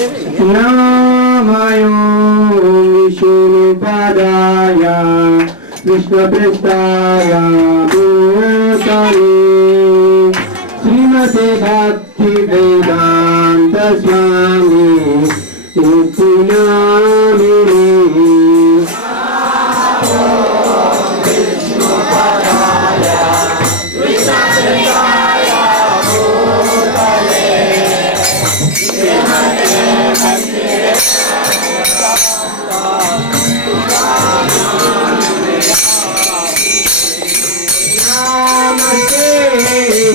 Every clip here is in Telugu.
Namayo Vishnupadaya Vishnuprestaya Bhutale Srimate Bhakti Vedanta Swami Nityanamini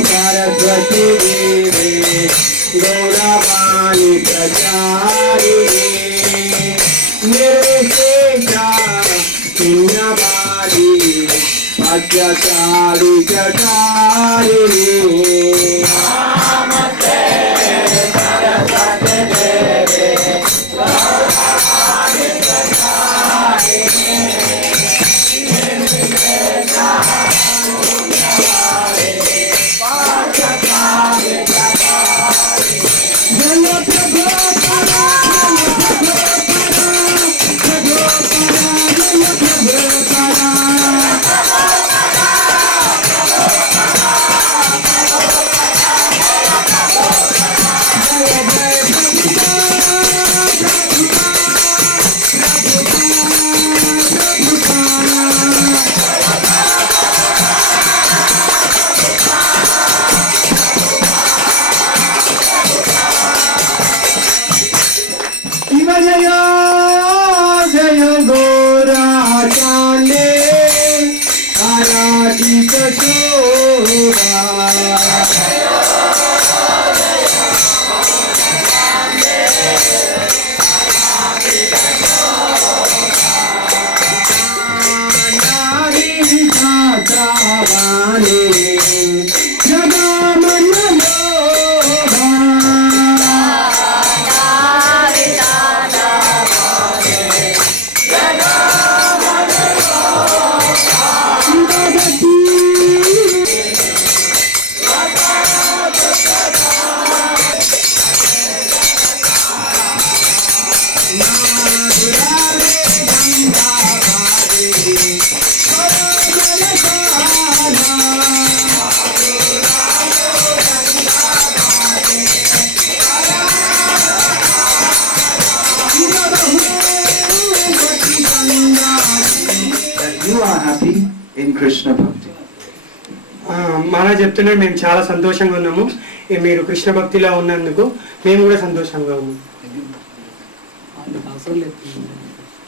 Saraswati Devi Gauravani Pracharini Nirvishesha Punyavadi Patyachari Chatarini Namaste Saraswati Devi Gauravani Pracharini Nirvishesha మన చెప్తున్నాడు మేము చాలా సంతోషంగా ఉన్నాము మీరు కృష్ణ భక్తిలో ఉన్నందుకు మేము కూడా సంతోషంగా ఉన్నాము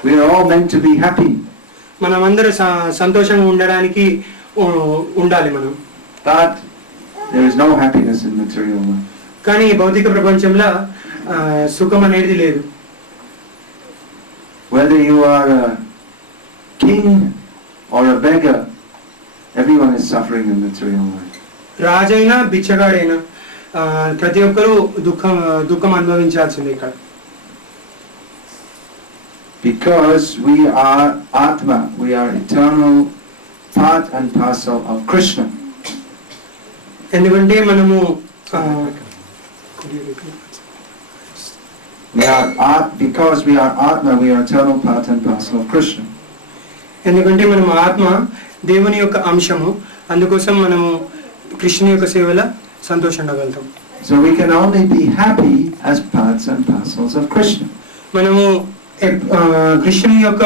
We are all meant to be happy. మనమందరూ సంతోషంగా ఉండడానికి ఉండాలి మనం. But there is no happiness in material life. కానీ భౌతిక ప్రపంచంలో సుఖం అనేది లేదు. Whether you are a king or a beggar, everyone is suffering in material life. రాజైనా బిచ్చగాడైనా ప్రతి ఒక్కరూ దుఃఖం అనుభవించాల్సిందే ఇక్కడ. Because we are Atma, we are eternal part and parcel of Krishna. ఎందుకంటే మనము because we are Atma, we are eternal part and parcel of Krishna. ఎందుకంటే మనము ఆత్మ దేవుని యొక్క అంశము, అందుకోసం మనము కృష్ణుని యొక్క సేవలో సంతోషించగలుగుతాం. So we can only be happy as parts and parcels of Krishna. మనము కృష్ణుని యొక్క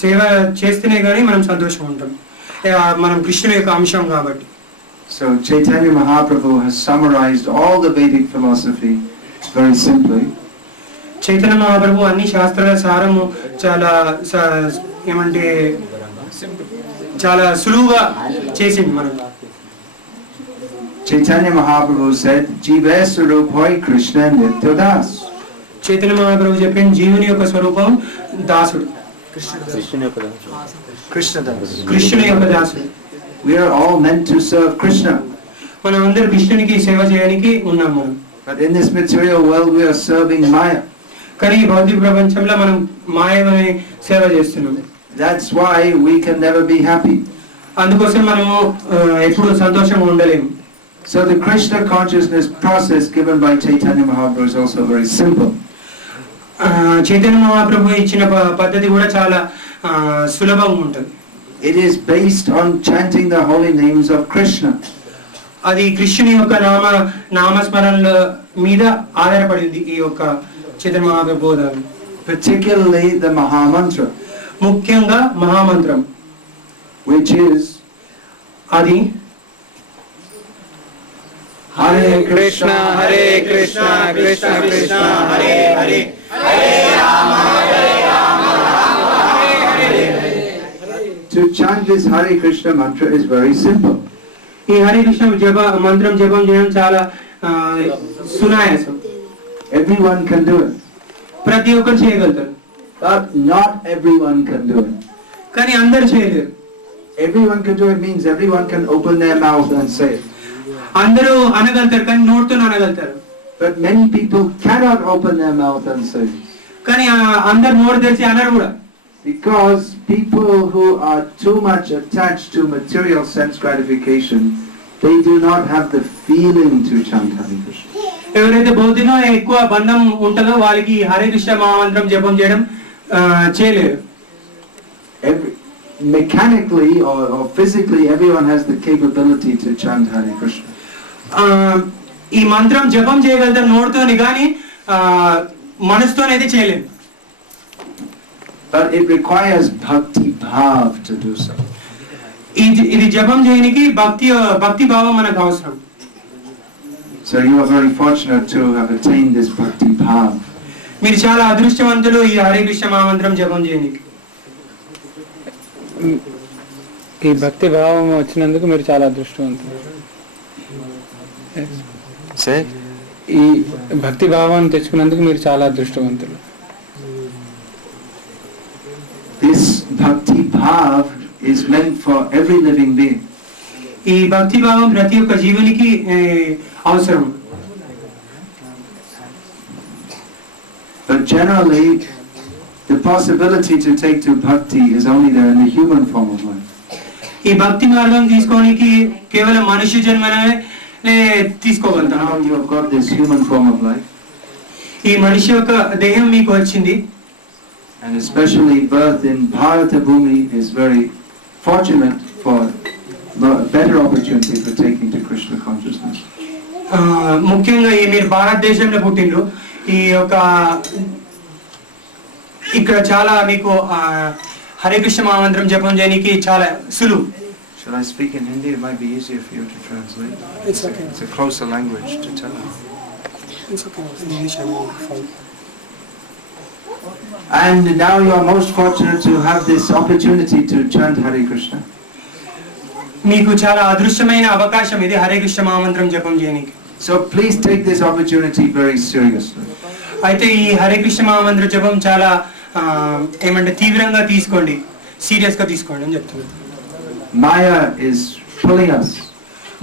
సేవ చేస్తేనే కానీ మనం సంతోషంగా ఉంటాం. మనం కృష్ణుని యొక్క అంశం కాబట్టి. So Chaitanya Mahaprabhu has summarized all the Vedic philosophy very simply. Chaitanya Mahaprabhu అన్ని శాస్త్రాల సారము చాలా ఏమంటే చాలా సులువుగా చేసింది మనకు. Chaitanya Mahaprabhu said, "Jiva Swarupai Krishna Nitya Das." Chaitanya Mahaprabhu చెప్పిన జీవుని యొక్క స్వరూపం దాసుడు, కృష్ణుని యొక్క దాసుడు. We are all meant to serve Krishna. మనం అందరూ కృష్ణునికి సేవ చేయడానికి ఉన్నాం మనం. But in this material world we are serving Maya. కానీ ఈ భౌతిక ప్రపంచంలో మనం మాయని సేవ చేస్తున్నాం. That's why we can never be happy. అందుకోసం మనము ఎప్పుడు సంతోషంగా ఉండలేము. So the Krishna consciousness process given by Chaitanya Mahaprabhu is also very simple. Chaitanya Mahaprabhu ఇచ్చిన పద్ధతి కూడా చాలా సులభంగా ఉంటుంది. It is based on chanting the holy names of Krishna. అది కృష్ణుని యొక్క నామస్మరణల మీద ఆధారపడింది ఈ యొక్క చైతన్య మహాప్రభు బోధన. Particularly the Maha Mantra, ముఖ్యంగా మహామంత్రం, which is అది Hare Krishna, Hare Krishna, Krishna Krishna, Hare Hare, Hare Rama, Hare Rama, Rama Rama, Hare Hare. To chant this Hare Krishna mantra is very simple. ఈ హరే కృష్ణ మంత్రం జపం చేయడం చాలా సునాయాసం. Everyone can do it. ప్రతి ఒక్కరు చేయగలుగుతారు. But not everyone can do it. కానీ అందరూ చేయలేరు. Everyone can do it means everyone can open their mouth and say it. అందరూ అనగలుగుతారు కానీ నోటితో అనగలుగుతారు. But many people cannot open their mouth and say it. కానీ అందరు నోరు తెరిచి అనరు కూడా. Because people who are too much attached to material sense gratification, they do not have the feeling to chant Hare Krishna. ఎవరైతే భౌతికంగా ఎక్కువ బంధం ఉంటుందో వాళ్ళకి హరే కృష్ణ మహామంత్రం జపం చేయడం చేయలేరు. Mechanically or physically, everyone has the capability to chant Hare Krishna. ఈ మంత్రం జపం చేయగలుగుతారు నోటితోని కానీ మనసుతోనైతే చేయలేము. But it requires bhakti bhav to do so. ఇది జపం చేయడానికి భక్తి భావం మనకు అవసరం. So you are very fortunate to have attained this bhakti bhav. మీరు చాలా అదృష్టవంతులు ఈ హరే కృష్ణ మహామంత్రం జపం చేయడానికి. ఈ భక్తి భావం వచ్చినందుకు మీరు చాలా అదృష్టవంతులు. ఈ భక్తి భావాన్ని తెచ్చుకున్నందుకు మీరు చాలా అదృష్టవంతులు. This bhakti bhav is meant for every living being. ఈ భక్తి భావం ప్రతి ఒక్క జీవునికి అవసరం. But generally, the possibility to take to bhakti is only there in the human form of life. ఈ భక్తి మార్గం తీసుకోనికి కేవలం మనుష్య జన్మనే తీసుకోగలుగుతాం. Now you have got this human form of life. ఈ మనిషి యొక్క దేహం మీకు వచ్చింది. And especially birth in Bharata Bhumi is very fortunate for better opportunity for taking to Krishna consciousness. ముఖ్యంగా ఈ మీరు భారతదేశంలో పుట్టిండ్రు. ఈ యొక్క ఇక్కడ చాలా మీకు హరే కృష్ణ మహామంత్రం జపం చేయడానికి చాలా సులువు. Shall I speak in Hindi? It might be easier for you to translate. It's okay. It's a closer language to tell you. It's okay. In English I won't find. And now you are most fortunate to have this opportunity to chant Hare Krishna. మీకు చాలా అదృష్టమైన అవకాశం ఇది హరే కృష్ణ మహామంత్రం జపం చేయడానికి. So please take this opportunity very seriously. అయితే ఈ హరే కృష్ణ మహామంత్ర జపం చాలా ఏమంటే తీవ్రంగా తీసుకోండి, సీరియస్ గా తీసుకోండి అని చెప్తున్నాను. Maya is pulling us.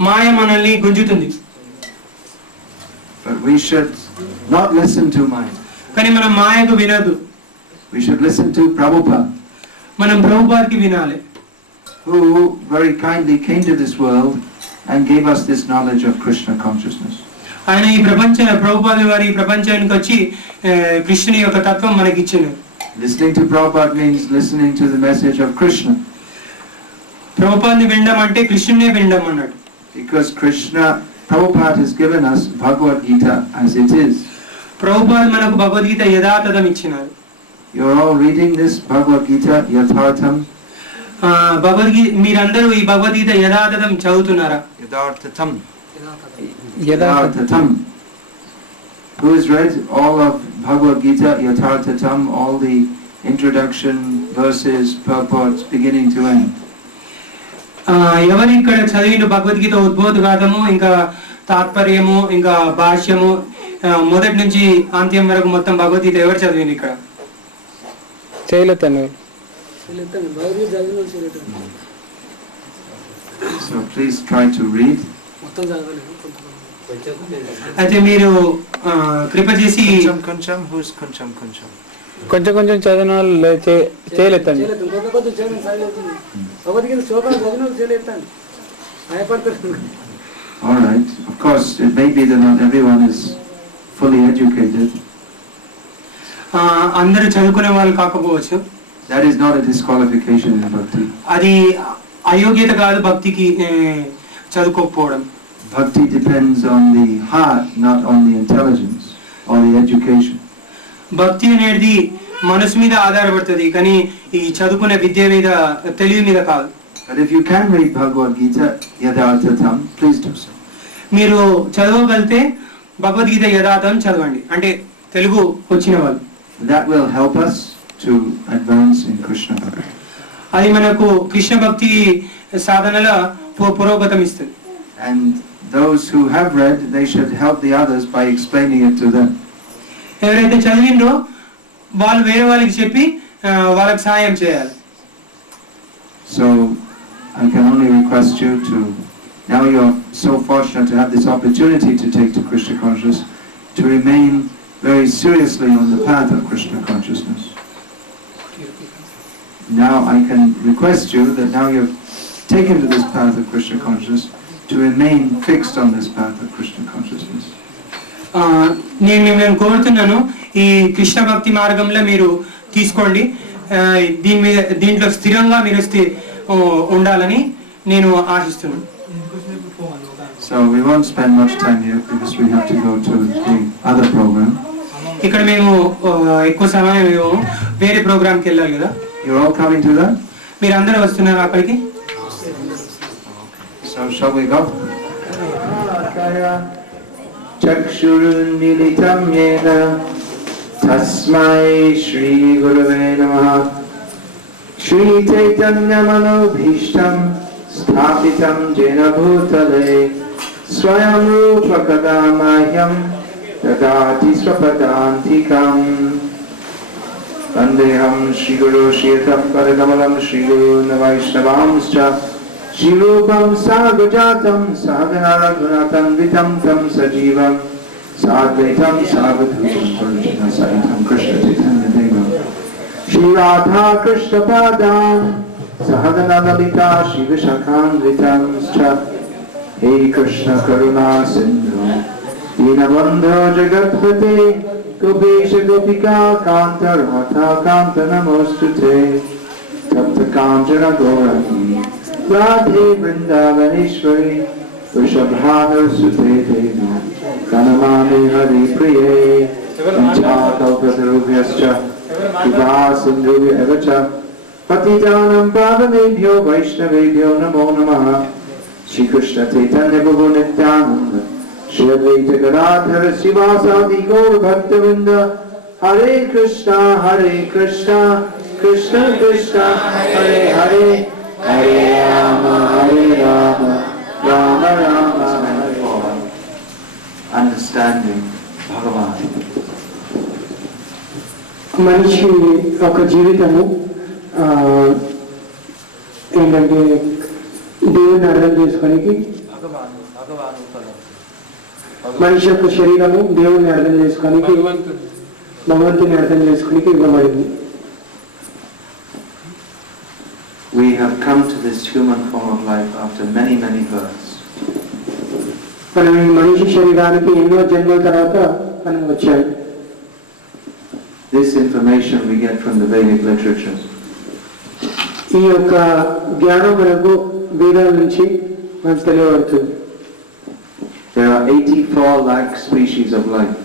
మాయ మనల్ని గుంజుతుంది. But we should not listen to Maya. కానీ మనం మాయకు వినదు. We should listen to Prabhupada, మనం ప్రభుపాదకి వినాలి. who very kindly came to this world and gave us this knowledge of Krishna consciousness. ఆయన ఈ ప్రభుపాద వారి ప్రపంచానికి వచ్చి కృష్ణుని యొక్క తత్వం మనకి ఇచ్చింది. Listening to Prabhupada means listening to the message of Krishna. ప్రభుపాదని వినడం అంటే కృష్ణునే వినడం అన్నట్టు. Because Prabhupada has given us Bhagavad Gita as it is. Prabhupada మనకు భగవద్గీత యథాతథం ఇచ్చినారు. You are all reading this Bhagavad Gita Yathartham. మీరందరూ ఈ భగవద్గీత యథాతథం చదువుతున్నారా? Yatharthatam. Who has read all of Bhagavad Gita Yatharthatam, all the introduction, verses, purports, beginning to end? ఎవరు ఇక్కడ చదివిన భగవద్గీత ఉద్బోధగాథము, ఇంకా తాత్పర్యము, ఇంకా భాష్యము, మొదటి నుంచి అంత్యం వరకు మొత్తం భగవద్గీత ఎవరు చదివింది ఇక్కడ? చేయలేతాను. So please try to read. అయితే మీరు కృప చేసి Kuncham, who's Kuncham? కొంచెం కొంచెం చదివిన వాళ్ళు చేయలేతండి. All right. Of course, it may be that not everyone is fully educated. అందరూ చదువుకునే వాళ్ళు కాకపోవచ్చు. That is not a disqualification in bhakti. అది అయోగ్యత కాదు భక్తికి చదువుకోకపోవడం. Bhakti depends on the heart, not on the intelligence or the education. భక్తి అనేది మనసు మీద ఆధారపడుతుంది కానీ ఈ చదువుకునే విద్య మీద తెలివి మీద కాదు. But if you can read Bhagavad Gita yadharthatam, please do so. మీరు చదవగలితే భగవద్గీత యథార్థం చదవండి, అంటే తెలుగు వచ్చిన వాళ్ళు. That will help us to advance in Krishna Bhakti. అది మనకు కృష్ణ భక్తి సాధనలో పురోగతం ఇస్తుంది. And those who have read, they should help the others by explaining it to them. ఎవరైతే చదివిండ్రో వాళ్ళు వేరే వాళ్ళకి చెప్పి వాళ్ళకి సహాయం చేయాలి. So I can only request you to, now you are so fortunate to have this opportunity to take to Krishna consciousness, to remain very seriously on the path of Krishna consciousness. Now I can request you that now you've taken to this path of Krishna consciousness, to remain fixed on this path of Krishna consciousness. నేను మిమ్మల్ని కోరుతున్నాను ఈ కృష్ణ భక్తి మార్గంలో మీరు తీసుకోండి, దీంట్లో స్థిరంగా మీరు ఉండాలని నేను ఆశిస్తున్నాను. So we won't spend much time here because we have to go to the other program. ఇక్కడ మేము ఎక్కువ సమయం వేరే ప్రోగ్రామ్కి వెళ్ళాలి కదా. You're all coming to that? మీరు అందరూ వస్తున్నారు అక్కడికి? So shall we go? Chakshurunmilitam yena tasmai Shri Gurave Namaha Shri Chaitanya Manobhishtam Sthapitam Jena Bhutale Swayam Rupa Kadamahyam Dadati Swapadantikam Vandeham Shri Guru Shritam Paradamalam Shri Guru Navaishnavamscha Shri Rupam Sagajatam Sagana Raghunatam Vitam Tam Sajivam Sadvaitam Savadhutam Parajana Saitam Krishna Chaitanya Devam Shri Radha Krishna Padam Sahagana Lalita Shri Vishakhan Vitam Scha Hey Krishna Karuna Sindhu Dinabandho Jagatpate Gopesha Gopika Kanta Radha Kanta Namostute Tapta Kanjana Gauraki Radhe Vrindavaneshwari Vrishabhanu Sute Devi Kanamani Hari Priye Vancha Kalpatarubhyascha Kripa Sindhuvya Evacha Patitanam Pavanebhyo Vaishnavebhyo Namo Namaha Shri Krishna Chaitanya Prabhu Nityananda Shri Advaita Gadadhara Sivasadi Gaur Bhaktavinda Hare Krishna Krishna Krishna Hare Hare Hare Rama Rama Rama Hare. Understanding Bhagavan. మనిషి ఒక జీవితము ఏంటంటే దేవుడిని అర్థం చేసుకోనికి, మనిషి యొక్క శరీరము దేవుడిని అర్థం చేసుకోనికి, భగవంతుని అర్థం చేసుకోనికి ఇవ్వబడింది. We have come to this human form of life after many births. మనం ఈ మనిషి శరీరానికి ఎన్నో జన్మల తర్వాత మనం వచ్చాము. This information we get from the Vedic literature. ఈ యొక్క జ్ఞానం మనకు వేదాల నుంచి మనకు తెలియబడుతుంది. There are 84 lakh species of life.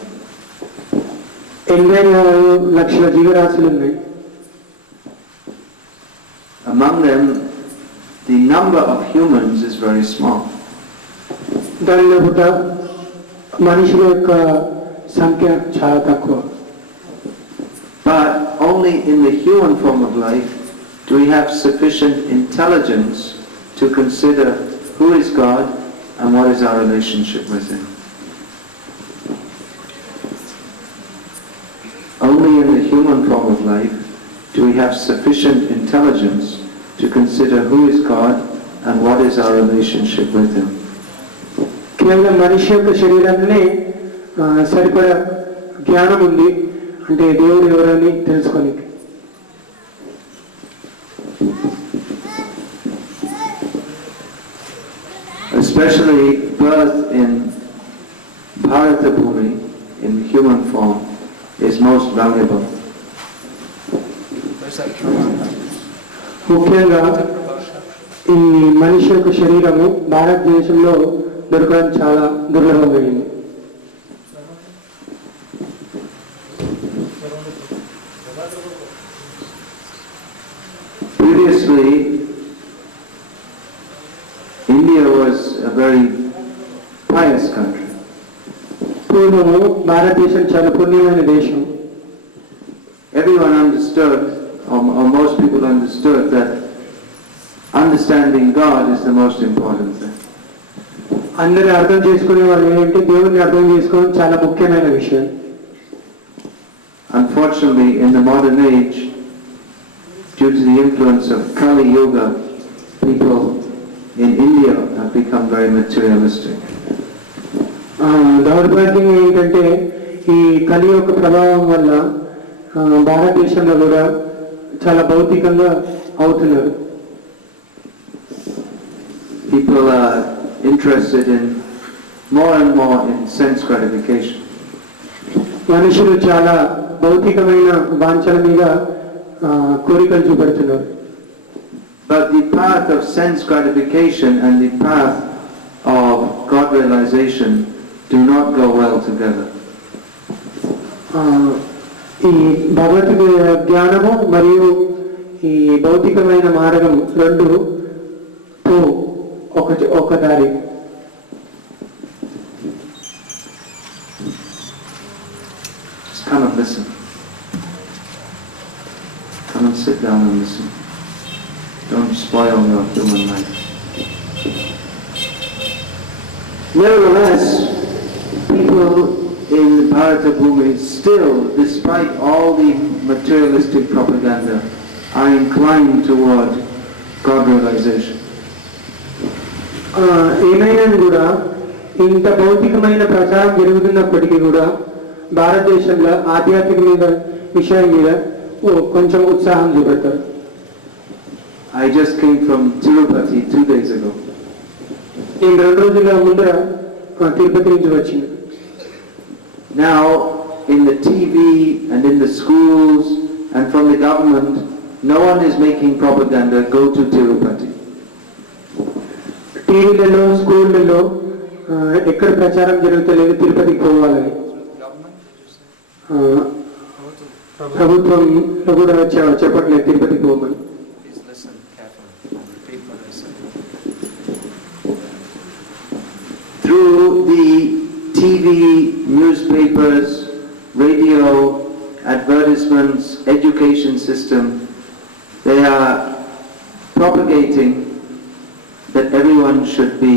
84 లక్షల జీవరాశులు ఉన్నాయి. Among them, the number of humans is very small. దానిలో కూడా మనుషుల యొక్క సంఖ్య చాలా తక్కువ. But only in the human form of life do we have sufficient intelligence to consider who is God and what is our relationship with Him. Only in the human form of life do we have sufficient intelligence to consider who is God and what is our relationship with Him. కేవలం మనిషి యొక్క శరీరంలోనే సరిపడా జ్ఞానం ఉంది, అంటే దేవుడు ఎవరని తెలుసుకోనికి. Especially birth in Bharata Bhumi in human form is most valuable. ముఖ్యంగా ఈ మనిషి యొక్క శరీరము భారతదేశంలో దొరకడం చాలా దుర్లభమైంది. Previously, India was a very pious country. పూర్వము భారతదేశం చాలా పుణ్యమైన దేశం. Everyone understood, or most people understood, that understanding God is the most important thing. అందరూ అర్థం చేసుకునే వాళ్ళు ఏంటంటే దేవుడిని అర్థం చేసుకోవడం చాలా ముఖ్యమైన విషయం. Unfortunately, in the modern age, due to the influence of Kali Yuga, people in India have become very materialistic. దౌర్భాగ్యం ఏంటంటే ఈ కలి యొక్క ప్రభావం వల్ల భారతదేశంలో కూడా చాలా భౌతికంగా అవుతున్నారు. People are interested in more and more in sense gratification. మనుషులు చాలా భౌతికమైన వాంఛల మీద కోరికలు చూపెడుతున్నారు. But the path of sense gratification and the path of God realization do not go well together. ఈ భగవత్ జ్ఞానము మరియు ఈ భౌతికమైన మార్గం రెండు ఒక దారి. Just come and listen. Come and sit down and listen. Don't spoil your human life. Nevertheless, people in Bharata Bhumi still, despite all the materialistic propaganda, are inclined toward God realization. ఏమైనా కూడా ఇంత భౌతికమైన ప్రచారం జరుగుతున్నప్పటికీ కూడా భారతదేశంలో ఆధ్యాత్మిక మీద విషయం మీద కొంచెం ఉత్సాహం చూపెడతారు. I just came from Tirupati 2 days ago. నేను 2 రోజుల ముందర తిరుపతి నుంచి వచ్చింది. Now, in the TV and in the schools and from the government, no one is making propaganda, go to Tirupati. టీవీలలో స్కూళ్ళలో ఎక్కడ ప్రచారం జరుగుతలేదు తిరుపతికి పోవాలని. ప్రభుత్వంలో కూడా చెప్పట్లేదు తిరుపతికి పోమని. Through the TV, newspapers, radio, advertisements, education system, they are propagating that everyone should be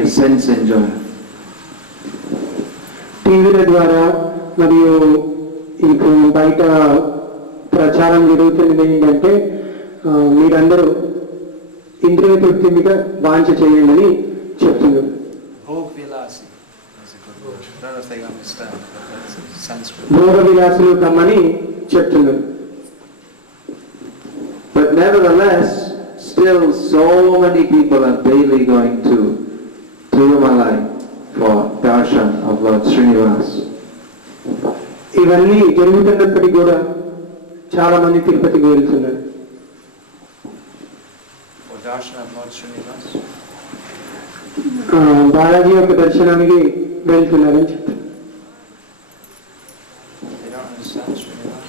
a sense enjoyer. టీవీల ద్వారా మరియు ఇప్పుడు బయట ప్రచారం జరుగుతున్నది ఏంటంటే మీరందరూ ఇంద్రియ తృప్తి మీద వాంఛ చేయండి అని చెప్తున్నారు. భోగ విలాసులు కమ్మని చెప్తున్నారు. But nevertheless, still so many people are daily going to Tirumalai for darshan of Lord Srinivas. ఇవన్నీ జరుగుతున్నప్పటికీ కూడా చాలా మంది తిరుపతికి వెళ్తున్నారు. For darshan of Lord Srinivas? Balaji యొక్క దర్శనానికి వెళ్తున్నారని చెప్తారు. They don't understand Srinivas?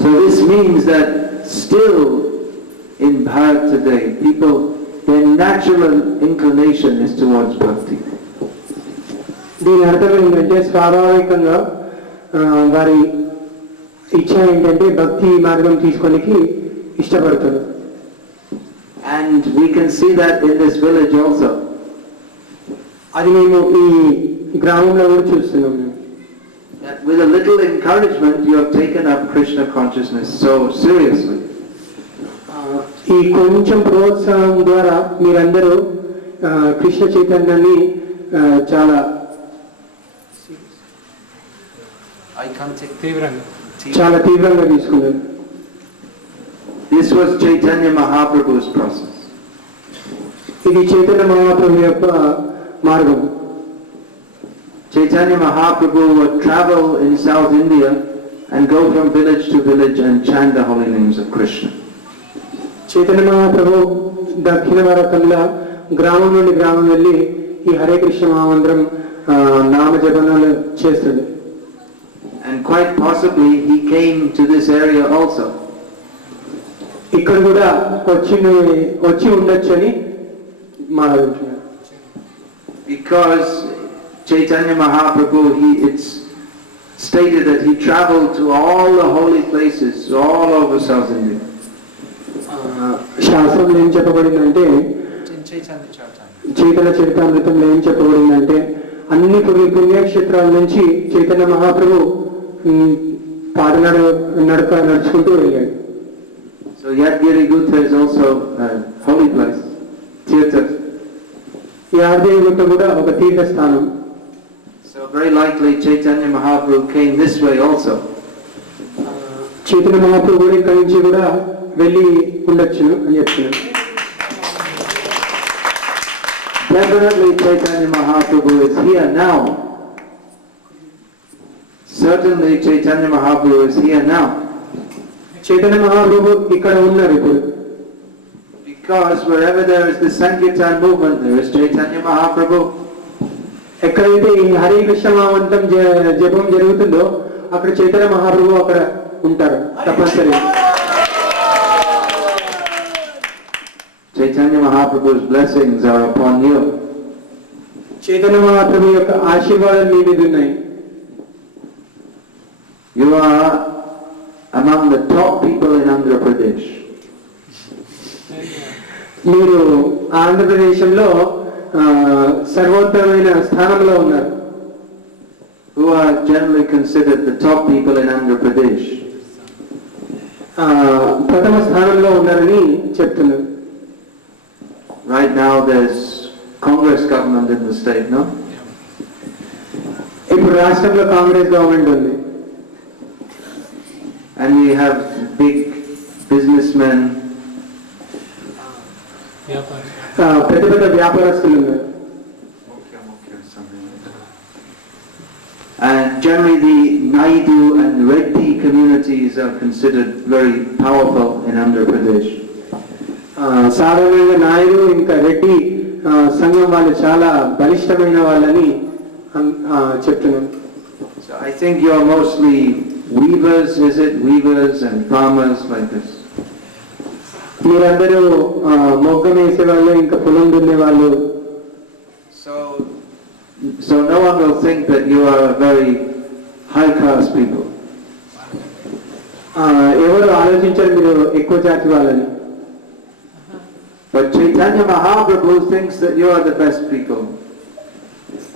So this means that still in Bharat today, people, their natural inclination is towards bhakti. దీని అర్థం ఏంటంటే స్వాభావికంగా వారి ఇచ్చ ఏంటంటే భక్తి మార్గం తీసుకోనికి ఇష్టపడతారు. And we can see that in this village also. అది మేము ఈ గ్రామంలో కూడా చూస్తున్నాం. That with a little encouragement, you have taken up Krishna consciousness so seriously. ఈ కొంచెం ప్రోత్సాహం ద్వారా మీరందరూ కృష్ణ చైతన్యాన్ని చాలా తీవ్రంగా తీసుకున్నారు. This was Chaitanya Mahaprabhu's process. ఇది చైతన్య మహాప్రభు యొక్క మార్గం. Chaitanya Mahaprabhu would travel in South India and go from village to village and chant the holy names of Krishna. Chaitanya Mahaprabhu దక్షిణ భారతంలో గ్రామం నుండి గ్రామం వెళ్ళి ఈ హరే కృష్ణ మహామంత్రం నామ జపనాలు చేస్తుంది. And quite possibly he came to this area also. ఇక్కడ కూడా వచ్చి ఉండొచ్చు అని మాట్లాడుతున్నారు. Because Chaitanya Mahaprabhu, it's stated that he traveled to all the holy places all over South India. శాస్త్రంలో ఏం చెప్పబడిందంటే, చైతన్య చరితామృతంలో ఏం చెప్పబడిందంటే, అన్ని పుణ్యక్షేత్రాల నుంచి చైతన్య మహాప్రభు నడుచుకుంటూ వెళ్ళాడు. So Yadgiri Gutta is also a holy place, Tirtha. Yadagiri Gutta కూడా ఒక తీర్థ స్థానం. So very likely Chaitanya Mahaprabhu came this way also. Chaitanya Mahaprabhu కూడా ఇక్కడి నుంచి కూడా వెళ్ళి ఉండొచ్చు అని చెప్తున్నాడు. Definitely Chaitanya Mahaprabhu is here now. Certainly Chaitanya Mahaprabhu is here now. Chaitanya Mahaprabhu ఇక్కడ ఉన్నారు ఇప్పుడు. Because wherever there is the Sankirtan movement, there is Chaitanya Mahaprabhu. ఎక్కడైతే ఈ హరే కృష్ణ మహామంత్రం జపం జరుగుతుందో అక్కడ చైతన్య మహాప్రభు అక్కడ ఉంటారు తప్పనిసరిగా. Chaitanya Mahaprabhu's blessings are upon you. Chaitanya Mahaprabhu యొక్క ఆశీర్వాదాలు మీ మీద ఉన్నాయి. You are among the top people in Andhra Pradesh. మీరు ఆంధ్రప్రదేశంలో సర్వోత్తమైన స్థానంలో ఉన్నారు. Who are generally considered the top people in Andhra Pradesh. ప్రథమ స్థానంలో ఉన్నారని చెప్తున్నారు. Right now there's Congress government in the state, no? ఇప్పుడు రాష్ట్రంలో కాంగ్రెస్ గవర్నమెంట్ ఉంది. And we have big businessmen. పెద్ద పెద్ద వ్యాపారస్తులు ఉన్నారు. And generally the Naidu and Reddy communities are considered very powerful in Andhra Pradesh. సాధారణంగా నాయుడు ఇంకా రెడ్డి సంఘం వాళ్ళు చాలా బలిష్టమైన వాళ్ళని చెప్తున్నారు. So I think you're mostly weavers, is it? Weavers and farmers like this. మీరందరూ మొగ్గం వేసే వాళ్ళు ఇంకా పొలం దున్నే వాళ్ళు. So no one will think that you are a very high class people. ఎవరు ఆలోచించారు మీరు ఎక్కువ జాతి వాళ్ళని. But Chaitanya Mahaprabhu thinks that you are the best people.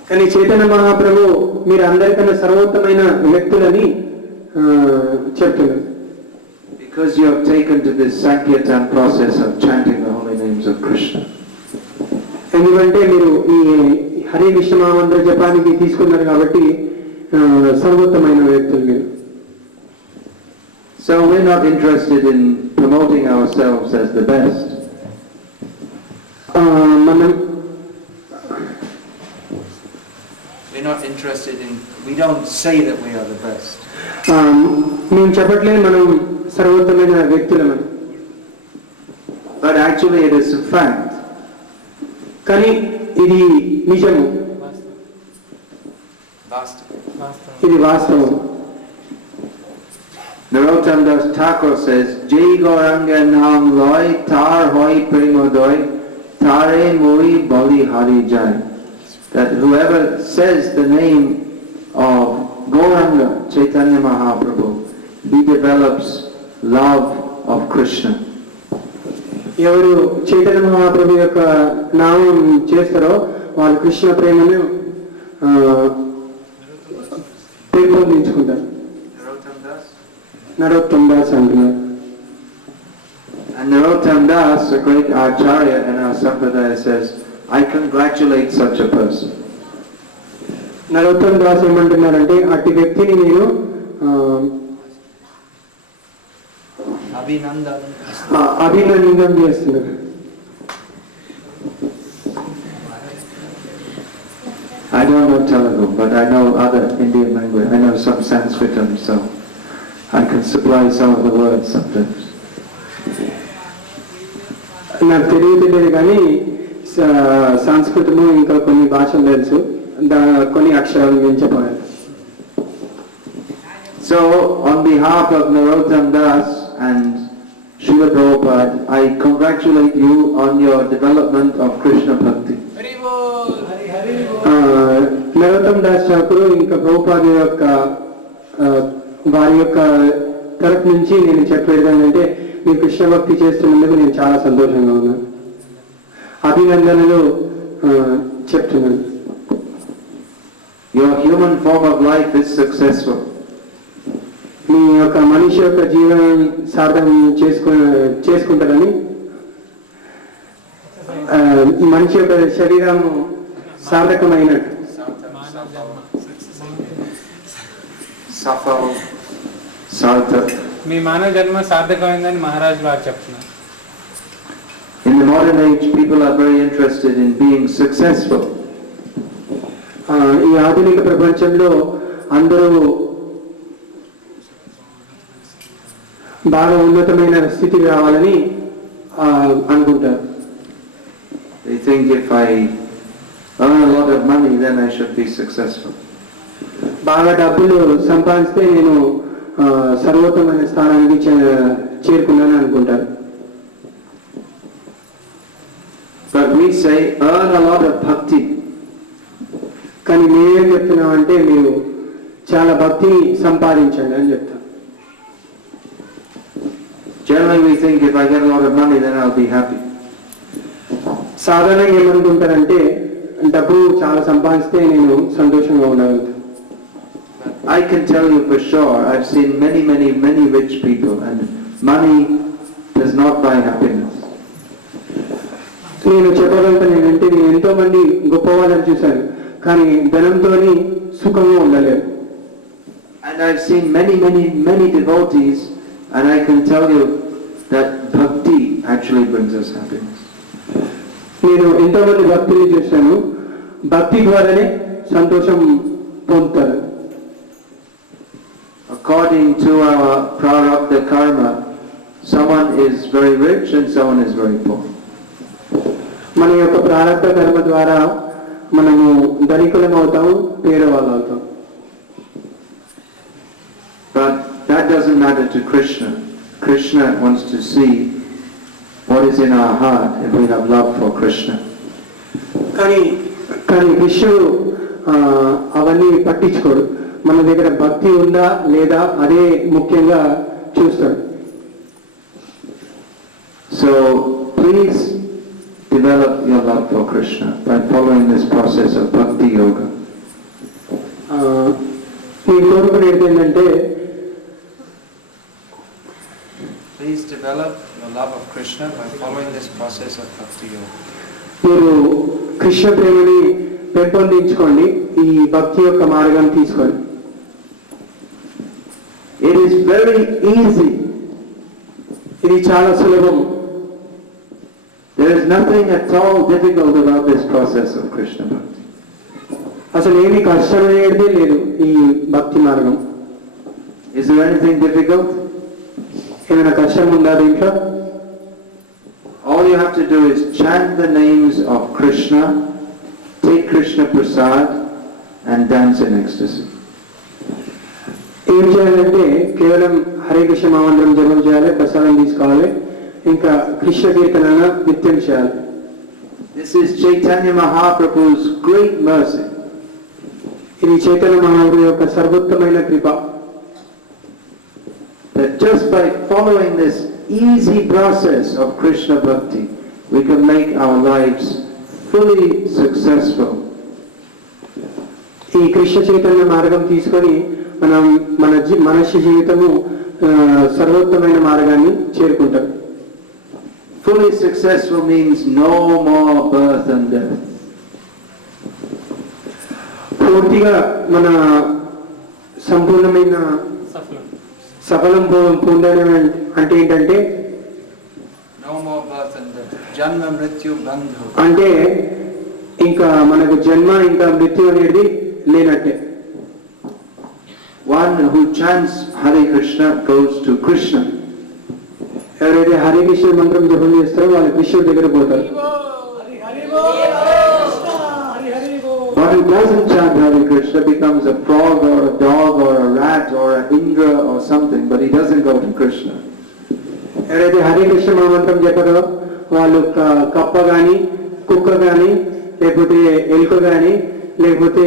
కానీ చైతన్య మహాప్రభు మీరు అందరికన్నా సర్వోత్తమైన వ్యక్తులని చెప్తున్నారు. Because you have taken to this Sankirtan process of chanting the holy names of Krishna. ఎందుకంటే మీరు ఈ హరే కృష్ణ మహామంత్ర జపానికి తీసుకున్నారు కాబట్టి సర్వోత్తమైన వ్యక్తులు మీరు. So we're not interested in promoting ourselves as the best. We're not interested in, we don't say that we are the best. మేము చెప్పట్లేదు మనం సర్వోత్తమైన వ్యక్తులమని. But actually it is a fact. కానీ ఇది నిజము, ఇది వాస్తవం. Narottam Das Thakur says, Jai Gauranga Naam Loy Tar Hoi Premodoy Tare Mui Bali Hari Jai. That whoever says the name of Gauranga Chaitanya Mahaprabhu, he develops love of Krishna. ఎవరు చైతన్య మహాప్రభు యొక్క నామం చేస్తారో వాళ్ళు కృష్ణ ప్రేమను పెంపొందించుకుంటారు. నరోత్తమ్ దాస్ అంటున్నారు. And Narottam Das, a great acharya in our sampradaya, says, I congratulate such a person. Narottam Das ఏమంటున్నారంటే అట్టి వ్యక్తిని నేను అభినందన చేస్తున్నారు. I don't know Telugu, but I know other Indian language. I know some Sanskritam, so I can supply some of the words sometimes. నాకు తెలియదు కానీ సంస్కృతము ఇంకా కొన్ని భాషలు తెలుసు, కొన్ని అక్షరాలు నేను చెప్పాను. So, on behalf of Narottam Das and Srila Prabhupada, I congratulate you on your development of Krishna Bhakti. Narottam Das Thakur ఇంకా ప్రభుపాద యొక్క వారి యొక్క తరఫు నుంచి నేను చెప్పేది ఏంటంటే మీరు కృష్ణ భక్తి చేస్తున్నందుకు నేను చాలా సంతోషంగా ఉన్నాను, అభినందనలు చెప్తున్నాను. Your human form of life is successful. మీ యొక్క మనిషి యొక్క జీవనం సార్థం చేసుకుంటారని, మనిషి యొక్క శరీరం సార్థకమైనట్టు. మీ మానవ జన్మ సార్థకమైందని మహారాజ్ వారు చెప్తున్నారు. In the modern age, people are very interested in being successful. ఈ ఆధునిక ప్రపంచంలో అందరూ బాగా ఉన్నతమైన స్థితికి రావాలని అనుకుంటారు. They think if I earn a lot of money, then I should be successful. బాగా డబ్బులు సంపాదిస్తే నేను సర్వోత్తమైన స్థానానికి చేరుకున్నాను అనుకుంటారు. But we say earn a lot of bhakti. కానీ మేమేం చెప్తున్నామంటే మీరు చాలా భక్తిని సంపాదించండి అని చెప్తాం. Generally we think if I get a lot of money, then I'll be happy. సాధారణంగా ఏమనుకుంటారంటే డబ్బు చాలా సంపాదిస్తే నేను సంతోషంగా ఉండగలుగుతాను. I can tell you for sure, I've seen many rich people, and money does not buy happiness. నేను చెప్పగలుగుతాను ఏంటంటే నేను ఎంతో మంది గొప్ప వాళ్ళని చూశాను, కానీ ధనంతోని సుఖంగా ఉండలేరు. And I've seen many devotees, and I can tell you that bhakti actually brings us happiness. నేను ఎంతో మంది భక్తులు చూశాను, భక్తి ద్వారానే సంతోషం పొందుతారు. According to our prarabdha karma, someone is very rich and someone is very poor. మన యొక్క ప్రారంభ కర్మ ద్వారా మనము ధనికులం అవుతాము, పేదవాళ్ళు అవుతాం. But that doesn't matter to Krishna. Krishna wants to see what is in our heart if we have love for Krishna. కానీ కృష్ణుడు అవన్నీ పట్టించుకోడు. మన దగ్గర భక్తి ఉందా లేదా అదే ముఖ్యంగా చూస్తాడు. So please develop your love for Krishna by following this process of bhakti yoga. నేను కోరుకునేది ఏంటంటే Please develop your love of Krishna by following this process of bhakti yoga. మీరు కృష్ణ ప్రేమని పెంపొందించుకోండి, ఈ భక్తి యొక్క మార్గం తీసుకోండి. It is very easy. ఇది చాలా సులభం. There is nothing at all difficult about this process of Krishna bhakti. అసలు ఏమి కష్టమనేది లేదు ఈ భక్తి మార్గం. Is there anything difficult? ఏమైనా కష్టం ఉందా దీంట్లో? All you have to do is chant the names of Krishna, take Krishna prasad, and dance in ecstasy. ఏం చేయాలంటే కేవలం హరే కృష్ణ మహామంత్రం జపం చేయాలి, ప్రసాదం తీసుకోవాలి, ఇంకా కృష్ణ కీర్తన నిత్యం చేయాలి. This is Chaitanya Mahaprabhu's great mercy. ఇది చైతన్య మహాప్రభు యొక్క సర్వోత్తమైన కృప. That just by following this easy process of Krishna bhakti, we can make our lives fully successful. ఈ కృష్ణ చైతన్య మార్గం తీసుకొని మనం మనిషి జీవితము సర్వోత్తమైన మార్గాన్ని చేరుకుంటాం. Fully successful means no more birth and death. పూర్తిగా మన సంపూర్ణమైన సఫలం పొందడం అంటే ఏంటంటే No more birth and death. Janma mrityu bandhu. అంటే ఇంకా మనకు జన్మ ఇంకా మృత్యు అనేది లేనట్టే. One who chants Hare Krishna goes to Krishna. ఎవరైతే హరే కృష్ణ మంత్రం జపం చేస్తారో వాళ్ళు కృష్ణుడి దగ్గర పోతారు. One who doesn't chant Hare Krishna becomes a frog or a dog or a rat or an Indra or something, but he doesn't go to Krishna. ఎవరైతే హరే కృష్ణ మంత్రం చెప్పారో వాళ్ళు కప్ప గాని కుక్క గాని లేకపోతే ఎలుక గాని లేకపోతే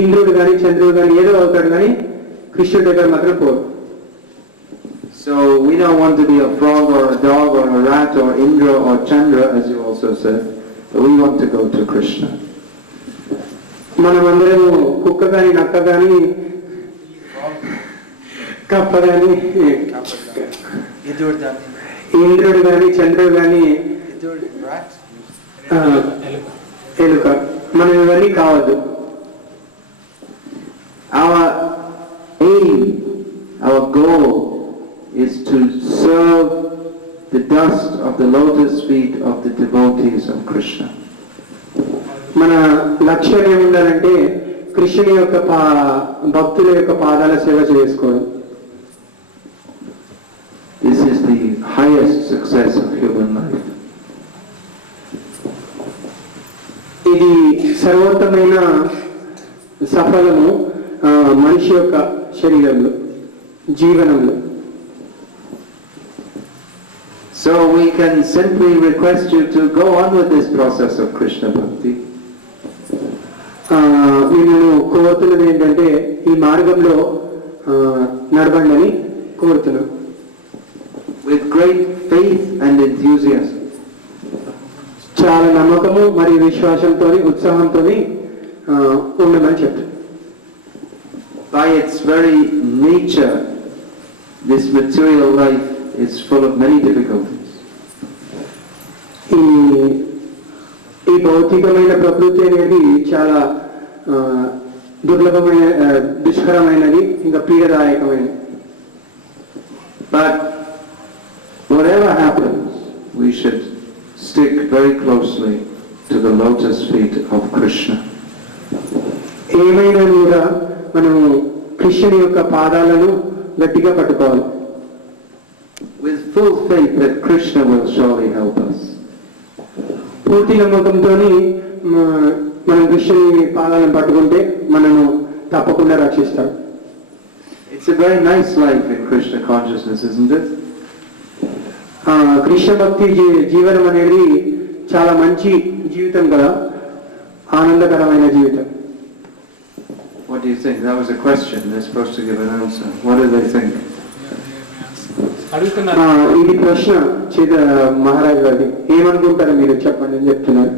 ఇంద్రుడు గాని చంద్రుడు గాని ఏదో అవుతాడు కానీ కృష్ణుడి దగ్గర మాత్రం పోరు. So we don't want to be a frog or a dog or a rat or Indra or Chandra, as you also said, but we want to go to Krishna. మనమందరము కుక్క గాని నక్క గాని కప్ప గాని ఇంద్రుడు గాని చంద్రుడు గాని ఎలుక మనం ఇవన్నీ కావద్దు. Our aim, our goal is to serve the dust of the lotus feet of the devotees of Krishna. మన లక్ష్యం ఏముండాలంటే కృష్ణుని యొక్క భక్తుల యొక్క పాదాల సేవ చేసుకోవడం. This is the highest success of human life. ఇది సర్వోత్తమైన సఫలము మనిషి యొక్క శరీరంలో జీవనంలో. So we can simply request you to go on with this process of Krishna Bhakti. నేను కోరుతున్నది ఏంటంటే ఈ మార్గంలో నడవండి అని కోరుతున్నాను. With great faith and enthusiasm. చాలా నమ్మకము మరియు విశ్వాసంతో ఉత్సాహంతో ఉండమని చెప్తాను. By its very nature, this material life is full of many difficulties. ఈ భౌతికమైన ప్రకృతి అనేది చాలా దుర్లభమైన దుష్కరమైనది ఇంకా పీడదాయకమైనది. But whatever happens, we should stick very closely to the lotus feet of Krishna. ఏమైనా కూడా మనము కృష్ణుని యొక్క పాదాలను గట్టిగా పట్టుకోవాలి. With full faith that Krishna will surely help us. పూర్తి నమ్మకంతో మనం కృష్ణుని పాదాలను పట్టుకుంటే మనను తప్పకుండా రక్షిస్తాడు. It's a very nice life in Krishna consciousness, isn't it? Krishna భక్తి జీవనం అనేది చాలా మంచి జీవితం కదా, ఆనందకరమైన జీవితం. What do you think? That was a question. They're supposed to give an answer. What do they think? ఇది ప్రశ్న మహారాజ్ గారి ఏమనుకుంటారు మీరు చెప్పండి అని చెప్తున్నారు.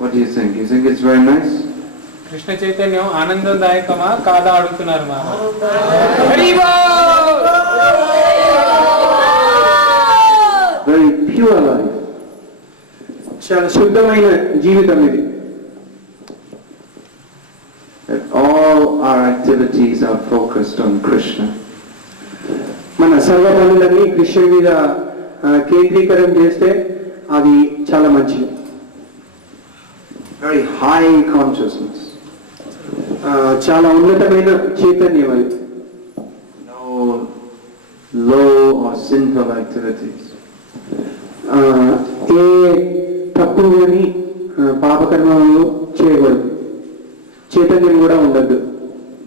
What do you think? You think it's very nice? Krishna చైతన్యం ఆనందదాయకమా కాదా అడుగుతున్నారు Very pure life. చాలా శుద్ధమైన జీవితం ఇది. That all our activities are focused on Krishna. మన సర్వ పనులన్నీ కృష్ణుడి మీద కేంద్రీకరణ చేస్తే అది చాలా మంచిది. Very high consciousness. చాలా ఉన్నతమైన చైతన్యం అది. No low or sinful activities. ఏ తప్పు అని పాపకర్మలు చేయకూడదు. చైతన్యం కూడా ఉండద్దు.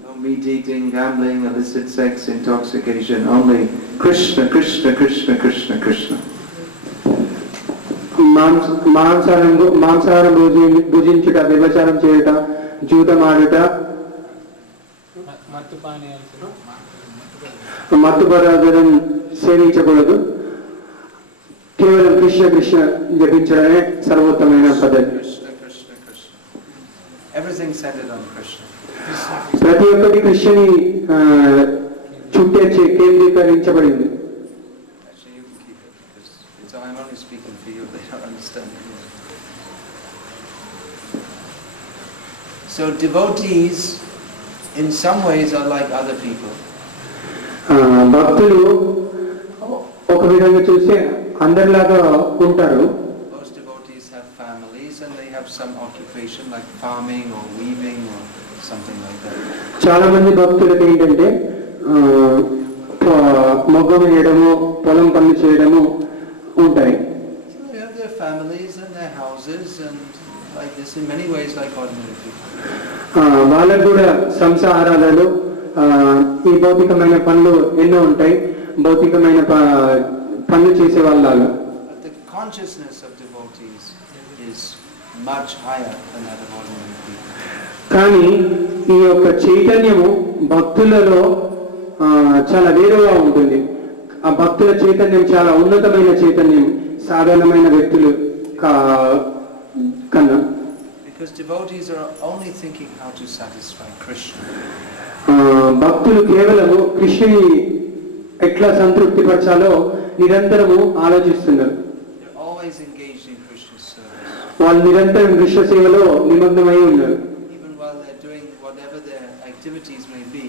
No meat eating, gambling, illicit sex, intoxication. Only Krishna, Krishna, Krishna, Krishna, Krishna. మాంసాహారం భుజించుట, వ్యభిచారం చేయుట, జూదమాడుట, మత్తు పదార్థం సేవించకూడదు. కేవలం కృష్ణ కృష్ణ జపించడమే సర్వోత్తమైన పద్ధతి. Everything centered on Krishna. ప్రతి ఒక్కటి కృష్ణుని చుట్టే కేంద్రీకరించబడింది. Actually, you can keep it. Because I'm only speaking for you. They don't understand. So devotees, in some ways, are like other people. భక్తులు ఒక విధంగా చూస్తే అందరిలాగా ఉంటారు. Most devotees have families and have some occupation like farming or weaving or something like that. చాలా మంది భక్తులకు ఏంటంటే మొగ్గం వేయడము పొలం పనులు చేయడము ఉంటాయి. So they have their families and their houses and like this in many ways like ordinary people. వాళ్ళకు కూడా సంసారాలలో ఈ భౌతికమైన పనులు ఎన్నో ఉంటాయి, భౌతికమైన పనులు చేసే వాళ్ళలాగా. But the consciousness of devotees is much higher than that of ordinary people. కానీ ఈ యొక్క చైతన్యము భక్తులలో చాలా వేరుగా ఉంటుంది. ఆ భక్తుల చైతన్యం చాలా ఉన్నతమైన చైతన్యం సాధారణమైన వ్యక్తులు కన్నా. Because devotees are only thinking how to satisfy Krishna. భక్తులు కేవలము కృష్ణుని ఎట్లా సంతృప్తిపరచాలో నిరంతరము ఆలోచిస్తున్నారు. They're always engaged in Krishna's service. వాళ్ళు నిరంతరం కృష్ణ సేవలో నిమగ్నమై ఉన్నారు. Even while they're doing whatever their activities may be,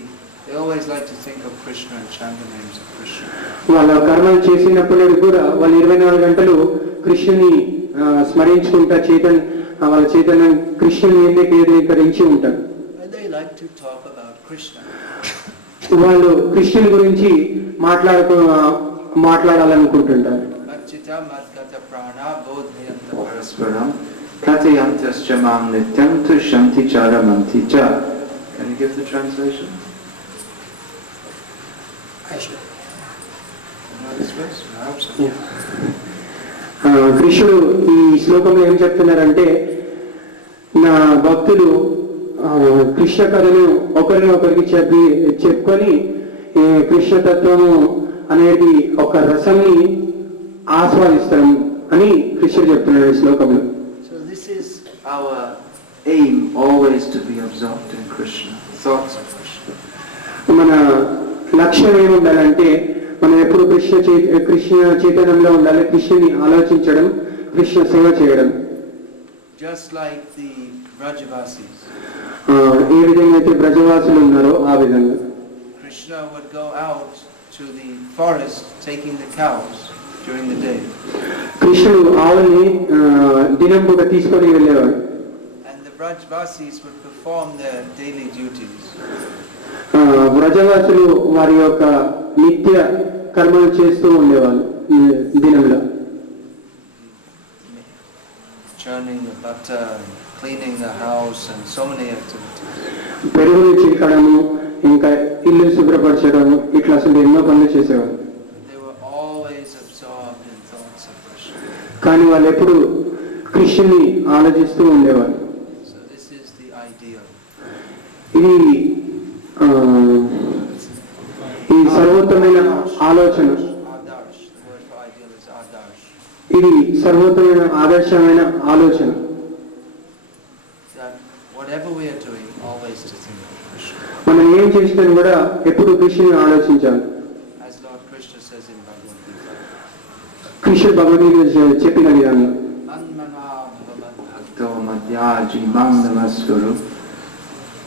they always like to think of Krishna and chant the names of Krishna. వాళ్ళ కర్మలు చేసినప్పుడు కూడా వాళ్ళు 24 గంటలు కృష్ణుని స్మరించుకుంటా వాళ్ళ చైతన్యం కృష్ణుని కేంద్రీకరించి ఉంటారు. And they like to talk about Krishna. వాళ్ళు కృష్ణుని గురించి మాట్లాడాలనుకుంటుంటారు. Machita madgata prana bodhayanta parasparam kathayantascha mam nityam tushanti charamanti cha. Can you give the translation? I should. కృష్ణుడు ఈ శ్లోకంలో ఏం చెప్తున్నారంటే, నా భక్తులు కృష్ణ కథను ఒకరికి చెప్పుకొని కృష్ణతత్వము అనేది ఒక రసంని ఆస్వాదిస్తాం అని కృష్ణుడు చెప్తున్నాడు ఈ శ్లోకంలో. So this is our aim, always to be absorbed in Krishna, thoughts of Krishna. మన లక్ష్యం ఏముండాలంటే మనం ఎప్పుడు కృష్ణ చైతన్యంలో ఉండాలి, కృష్ణుని ఆలోచించడం, కృష్ణ సేవ చేయడం. Just like the Brajavasis. ఏ విధంగా అయితే బ్రజవాసులు ఉన్నారో ఆ విధంగా. Krishna would go out to the forest taking the cows during the day. కృష్ణుడు ఆవుల్ని దినం పూట తీసుకొని వెళ్ళేవాడు. And the Brajavasis would perform their daily duties. బ్రజవాసులు వారి యొక్క నిత్య కర్మలు చేస్తూ ఉండేవాళ్ళు దినంలో. Churning the butter, cleaning the house and so many activities. పెరుగుని చిలకడము, ఇంకా ఇల్లు శుభ్రపరచడము, ఇట్లా అసలు ఎన్నో పనులు చేసేవారు. They were always absorbed in thoughts of Krishna. కానీ వాళ్ళు ఎప్పుడు కృష్ణుని ఆలోచిస్తూ ఉండేవారు. So this is the ideal. ఇది ఈ సర్వోత్తమైన ఆలోచన. Adarsh. The word for ideal is adarsh. ఇది సర్వోత్తమైన ఆదర్శమైన ఆలోచన. That whatever we are doing, always to think of Krishna. మనం ఏం చేసినా కూడా ఎప్పుడు కృష్ణుని ఆలోచించాలి. As Lord Krishna says in Bhagavad Gita. Krishna Bhagavad Gita చెప్పిన విధంగా Manmana bhakto madhyaji mam namaskuru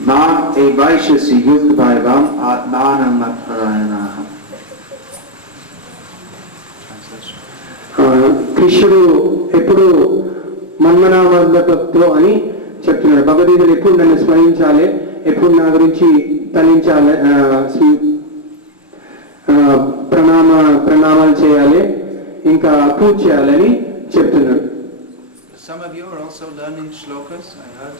ma evaishasi yukta bhaivam atmanam matparayanaha. కృష్ణుడు ఎప్పుడు మన్మనామర్దతో అని చెప్తున్నాడు. భగవద్గీతలు ఎప్పుడు నన్ను స్మరించాలి, ఎప్పుడు నా గురించి తలించాలి, ప్రణామాలు చేయాలి, ఇంకా పూజ చేయాలని చెప్తున్నాడు. Some of you are also learning shlokas, I heard.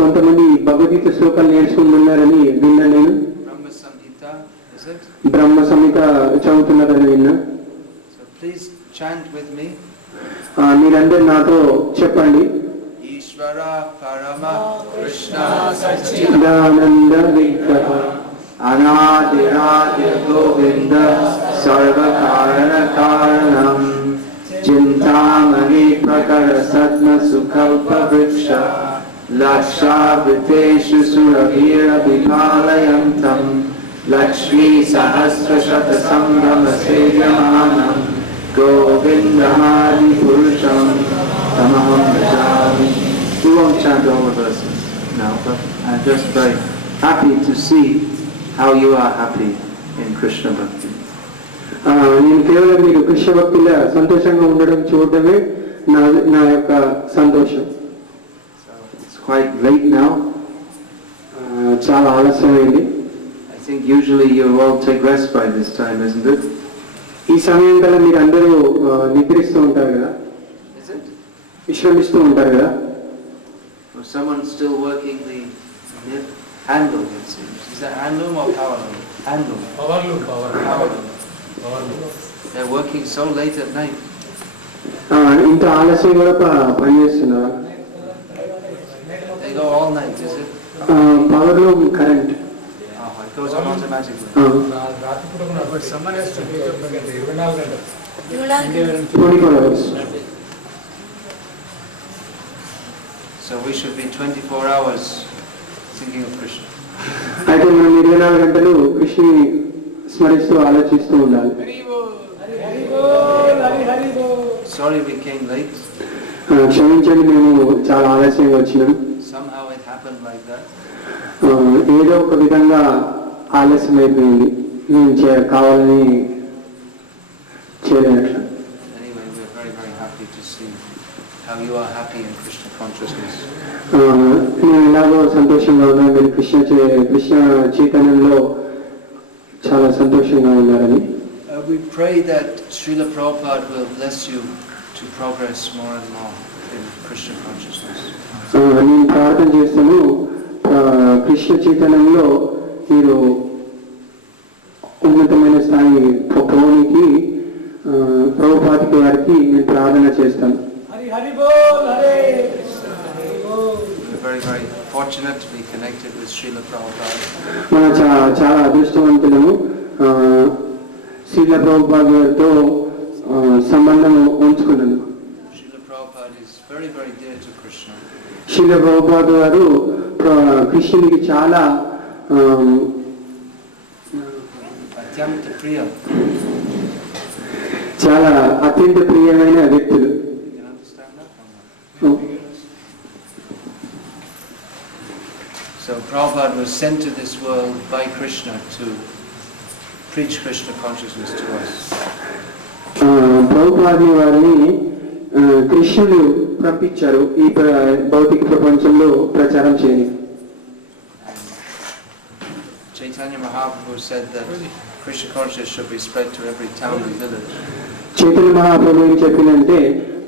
కొంతమంది భగవద్గీత శ్లోకాలు నేర్చుకుంటున్నారని విన్నా నేను. Brahma Samhita, is it? బ్రహ్మ సంహిత చదువుతున్నారని విన్నా. So please chant with me. మీరందరూ నాతో చెప్పండి. Ishvara Parama Krishna సచ్చిదానంద విగ్రహ Anadiradir Govinda Sarva Karana Karanam Chintamani Prakara Satma Sukhalpa Vriksha Laksha Vriteshu Suravira Vipalayantam Lakshmi Sahasra Shata Sambrama Sedyamanam Govindamadi Purusham Tamaham Bhajami. We won't chant all the verses now, but I'm just very happy to see how you are happy in Krishna Bhakti. నేను కేవలం మీరు కృష్ణ భక్తిలో సంతోషంగా ఉండడం చూడడమే నా యొక్క సంతోషం. It's quite late now. చాలా ఆలస్యమైంది. I think usually you all take rest by this time, isn't it? ఈ సమయం కల్లా మీరు అందరూ నిద్రిస్తూ ఉంటారు కదా, Is it? విశ్రమిస్తూ ఉంటారు కదా. Or someone's still working the handle, it seems. Is that handloom or power loom? Handloom. Power loom. They're working so late at night. ఇంత ఆలస్యం కూడా పనిచేస్తున్నారా? They go all night, is it? Power లో current Oh, it goes on automatically. 24 hours. So we should be 24 hours thinking of Krishna. అయితే మనం 24 గంటలు కృష్ణుని స్మరిస్తూ ఆలోచిస్తూ ఉండాలి. Sorry we came late. క్షమించండి, మేము చాలా ఆలస్యంగా వచ్చినాం. Somehow it happened like that. ఏదో ఒక విధంగా ఆలస్యం అయిపోయింది, మేము కావాలని చేయలేనట్లా. Anyway, we're very, very happy to see how you are happy in Krishna consciousness. నేను ఎలాగో సంతోషంగా ఉన్నాను, మీరు కృష్ణ చైతన్యంలో చాలా సంతోషంగా ఉన్నారని. We pray that Srila Prabhupada will bless you to progress more and more in Krishna consciousness. నేను ప్రార్థన చేస్తాను, కృష్ణ చైతన్యంలో మీరు ఉన్నతమైన స్థాయి పోవడానికి ప్రభుపాదికి వారికి నేను ప్రార్థన చేస్తాను. We're very, very fortunate to be connected with Srila Prabhupada. మనం చాలా అదృష్టవంతులము శ్రీల ప్రభుపాద గారితో సంబంధం ఉంచుకున్నాను. Srila Prabhupada is very, very dear to Krishna. Srila Prabhupada గారు కృష్ణునికి చాలా Atyanta Priya. చాలా అత్యంత ప్రియమైన వ్యక్తులు. You can understand that or not? So Prabhupada was sent to this world by Krishna to preach Krishna consciousness to us. ప్రభుపాది వారిని కృష్ణుడు పంపించారు ఈ భౌతిక ప్రపంచంలో ప్రచారం చేయని. Chaitanya Mahaprabhu said that Krishna consciousness should be spread to every town and village. Chaitanya Mahaprabhu ఏం చెప్పిందంటే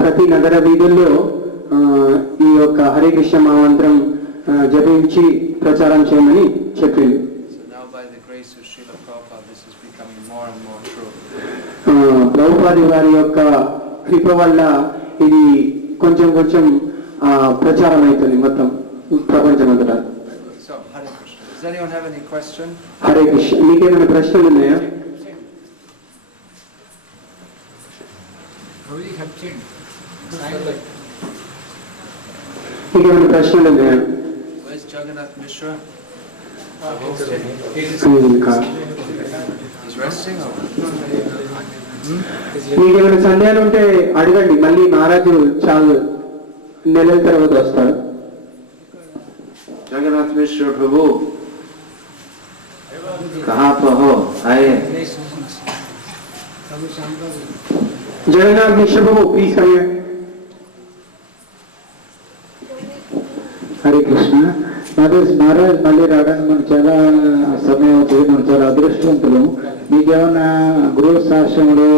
ప్రతి నగర వీధుల్లో ఈ యొక్క హరే కృష్ణ మహామంత్రం జపించి ప్రచారం చేయమని చెప్పింది. So now by the grace of Srila Prabhupada this is becoming more and more true. ప్రభుపాది వారి యొక్క కృప వల్ల ఇది కొంచెం కొంచెం ప్రచారం అవుతుంది మొత్తం ప్రపంచమంతటా. So Hare Krishna. Does anyone have any question? Hare Krishna. మీకేమైనా ప్రశ్నలు ఉన్నాయా? మీకేమైనా ప్రశ్నలు ఉన్నాయా? Where's Jagannath Mishra? He's resting or? మీకేమైనా సందేహాలు ఉంటే అడగండి, మళ్ళీ మహారాజు చాలా నెలల తర్వాత వస్తారు. Jagannath Mishra Prabhu, kahan par ho? Aaye. Jagannath Mishra Prabhu please come here. Hare Krishna. Maharaj మళ్ళీ రావడానికి మనకు చాలా సమయం అవుతుంది, మనం చాలా అదృష్టవంతులు. మీకేమన్నా గృహస్థాశ్రములు,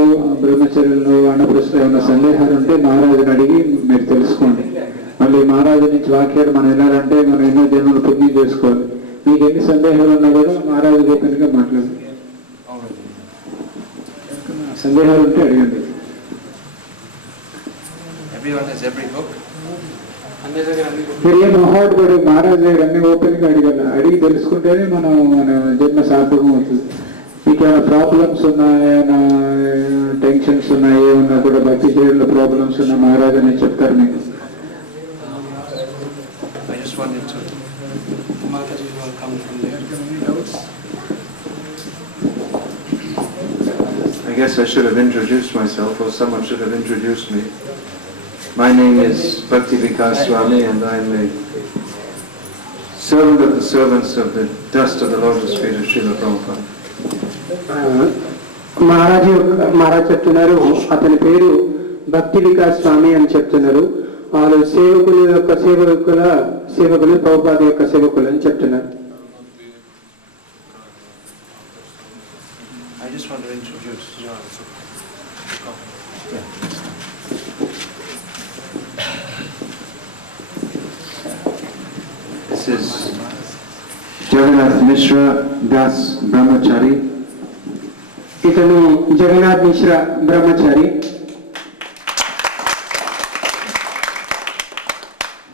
బ్రహ్మచర్యులు, అన్నప్రస్థులు ఏమైనా సందేహాలు ఉంటే మహారాజుని అడిగి మీరు తెలుసుకోండి. మళ్ళీ మహారాజు నుంచి వాక్యాలు మనం వినాలంటే మనం ఎన్నో జన్మలు పుణ్యం చేసుకోవాలి. మీకు ఎన్ని సందేహాలు ఉన్నా కూడా మహారాజు చెప్పినగా మాట్లాడండి. సందేహాలు ఉంటే అడగండి. Everyone has every book. మీరు ఏ మొహాట్ కూడా మహారాజు దగ్గర అన్ని ఓపెన్గా అడిగి తెలుసుకుంటేనే మన జన్మ సార్థకం అవుతుంది. మీకు ఏమైనా ప్రాబ్లమ్స్ ఉన్నాయా, ఏమైనా టెన్షన్స్ ఉన్నాయి, ఏమన్నా కూడా భక్తి చేయడంలో ప్రాబ్లమ్స్ ఉన్నా మహారాజు అని చెప్తారు మీకు. I just wanted to. I guess I should have introduced myself, or someone should have introduced me. My name is Bhakti Vikas Swami, and I am a servant of the servants of the dust of the lotus feet of Srila Prabhupada. మహారాజు చెప్తున్నారు, అతని పేరు భక్తి వికాస్ స్వామి అని చెప్తున్నారు. వాళ్ళు సేవకుల యొక్క సేవకులు ప్రభుపాద యొక్క సేవకులు అని చెప్తున్నారు. I just want to introduce. This is Jagannath Mishra Das Brahmachari. ఇతను జగన్నాథ్ మిశ్రా బ్రహ్మచారి.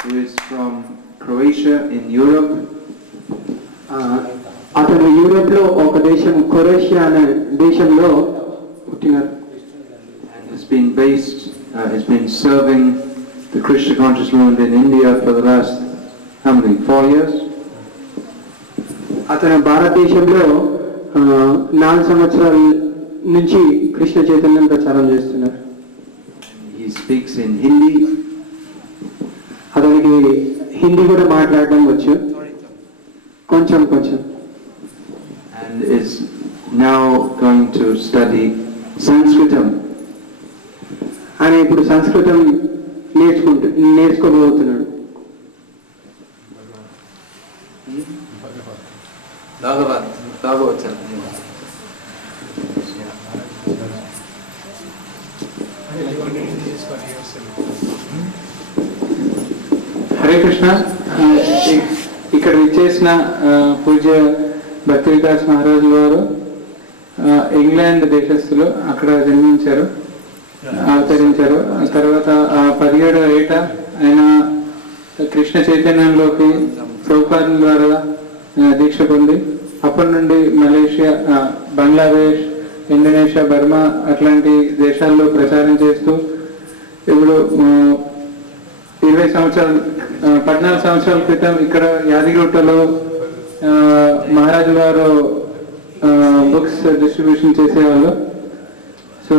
Who is from Croatia in Europe. అతను యూరోప్ లో ఒక దేశం క్రొయేషియా అనే దేశంలో పుట్టినారు. And has been serving the Krishna conscious movement in India for the last, how many, 4 years? అతను భారతదేశంలో 4 సంవత్సరాల నుంచి కృష్ణ చైతన్యం ప్రచారం చేస్తున్నారు. He speaks in Hindi. అతనికి హిందీ కూడా మాట్లాడడం వచ్చు, కొంచెం. And is now going to study Sanskritam. ఆయన ఇప్పుడు సంస్కృతం నేర్చుకోబోతున్నాడు. హరే కృష్ణ. ఇక్కడ విచ్చేసిన పూజ్య భక్తి వికాస్ మహారాజు వారు ఇంగ్లాండ్ దేశస్థులు, అక్కడ జన్మించారు, అవతరించారు. తర్వాత 17వ ఏట ఆయన కృష్ణ చైతన్యంలోకి ప్రభుపాదుల ద్వారా దీక్ష పొంది అప్పటి నుండి మలేషియా, బంగ్లాదేశ్, ఇండోనేషియా, బర్మా అట్లాంటి దేశాల్లో ప్రచారం చేస్తూ ఇప్పుడు 14 సంవత్సరాల క్రితం ఇక్కడ యాదగిరిగుట్టలో మహారాజు వారు బుక్స్ డిస్ట్రిబ్యూషన్ చేసేవాళ్ళు. సో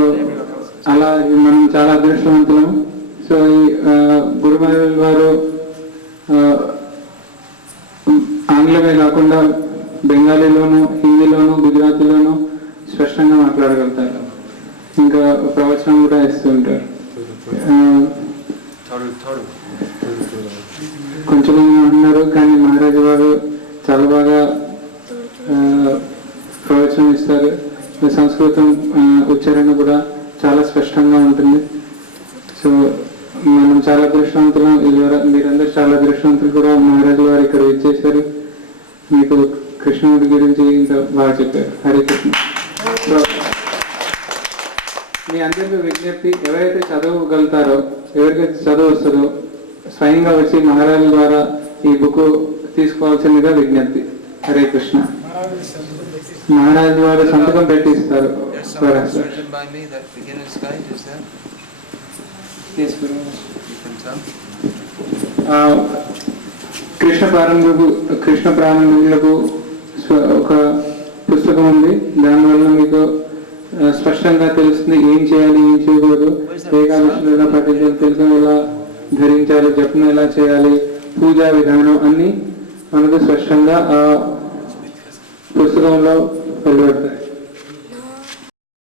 అలా మనం చాలా అదృష్టవంతులము. సో ఈ గురుమహల్ వారు ఆంగ్లమే కాకుండా బెంగాలీలోను, హిందీలోను, గుజరాతీలోను స్పష్టంగా మాట్లాడగలుగుతారు. ఇంకా ప్రవచనం కూడా ఇస్తూ ఉంటారు. కొంచెం ఉన్నారు కానీ మహారాజు వారు చాలా బాగా ప్రవచనం ఇస్తారు. సంస్కృతం ఉచ్చారణ కూడా చాలా స్పష్టంగా ఉంటుంది. సో మనం చాలా అదృష్టవంతులం. మీరందరూ చాలా అదృష్టవంతులు కూడా. మహారాజు వారు ఇక్కడ ఇచ్చేశారు, మీకు కృష్ణుడి గురించి ఇంకా బాగా చెప్పారు. హరే కృష్ణ. మీ అందరికీ విజ్ఞప్తి, ఎవరైతే చదవగలుగుతారో, ఎవరికైతే చదువు వస్తుందో స్వయంగా వచ్చి మహారాజు ద్వారా ఈ బుక్ తీసుకోవాల్సిందిగా విజ్ఞప్తి. హరే కృష్ణ. మహారాజు వారు సంతకం పెట్టిస్తారు. కృష్ణ ప్రారంభకులకు ఒక పుస్తకం ఉంది. దానివల్ల మీకు స్పష్టంగా తెలుస్తుంది ఏం చేయాలి, ఏం చేయకూడదు, ఏకాదశులు ఎలా పఠించాలి, తెలుగు ఎలా ధరించాలి, జపం ఎలా చేయాలి, పూజా విధానం అన్ని మనకు స్పష్టంగా ఆ పుస్తకంలో వెలువడతాయి.